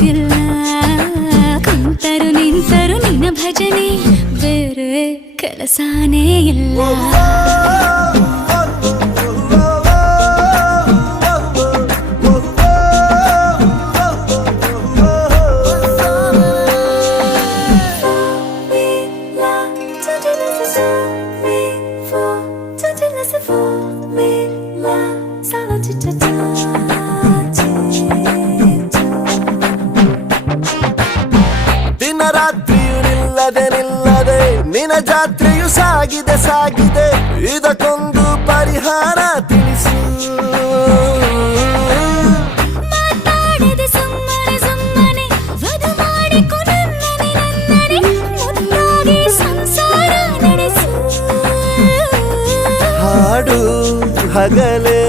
ಗೊತ್ತಿಲ್ಲ ಕುಂತರು ನಿಂತರು ನಿನ್ನ ಭಜನೆ ಬೇರೆ ಕೆಲಸನೇ ಇಲ್ಲ ದಿನ ರಾತ್ರಿಯು ನಿಲ್ಲದೆ ನಿಲ್ಲದೆ ನಿನ್ನ ಜಾತ್ರೆಯು ಸಾಗಿದೆ ಸಾಗಿದೆ ಇದಕ್ಕೊಂದು ಪರಿಹಾರ ತಿಳಿಸು ಮಾತಾಡದೆ ಸುಮ್ಮನೆ ಸುಮ್ಮನೆ ವಧು ಮಾಡಿಕೊ ನನ್ನನೆ ನನ್ನನೆ ಮುದ್ದಾಗಿ ಸಂಸಾರ ನಡೆಸು ಹಾಡು ಹಗಲೇ